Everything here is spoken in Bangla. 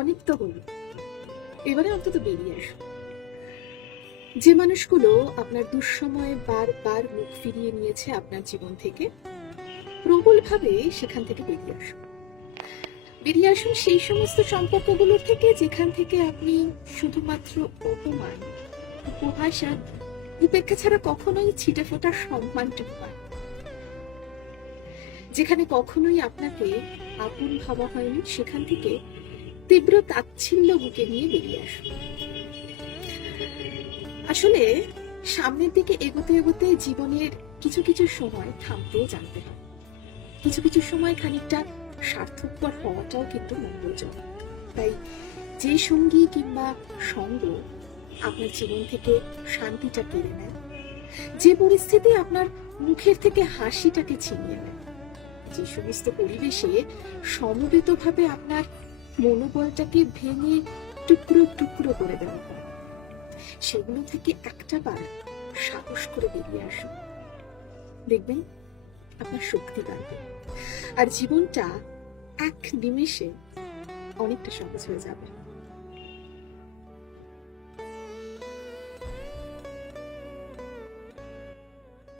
অনেক তো হলো এবারে অন্তত বেরিয়ে আসুন যে মানুষগুলো আপনার দুঃসময়ে বারবার মুখ ফিরিয়ে নিয়েছে আপনার জীবন থেকে, প্রবলভাবে সেখান থেকে বেরিয়ে আসুন বেরিয়ে আসুন সেই সমস্ত সম্পর্কগুলোর থেকে যেখান থেকে আপনি শুধুমাত্র অপমান, উপহাস আর উপেক্ষা ছাড়া কখনোই ছিটে ফোটার সম্মানটুকু পান যেখানে কখনোই আপনাকে আপন ভাবা হয়নি, সেখান থেকে তীব্র তাচ্ছিল্য বুকে নিয়ে বেরিয়ে আসুন আসলে, সামনের দিকে এগোতে এগোতে জীবনের কিছু কিছু সময় থামতেও জানতে হয়। কিছু কিছু সময় খানিকটা সার্থকপর হওয়াটাও কিন্তু মঙ্গলজনক। তাই যে সঙ্গী কিংবা সঙ্গ আপনার জীবন থেকে শান্তিটা কেড়ে নেয়, যে পরিস্থিতি আপনার মুখের থেকে হাসিটাকে ছিনিয়ে নেয়, যে সমস্ত পরিবেশে সমবেতভাবে আপনার মনোবলটাকে ভেঙে টুকরো টুকরো করে দেওয়া হয় সেগুলো থেকে একটা বার সাহস করে বেরিয়ে আসুন। দেখবেন আপনার শক্তি বাড়বে। আর জীবনটা এক নিমেষে অনেকটা সহজ হয়ে যাবে।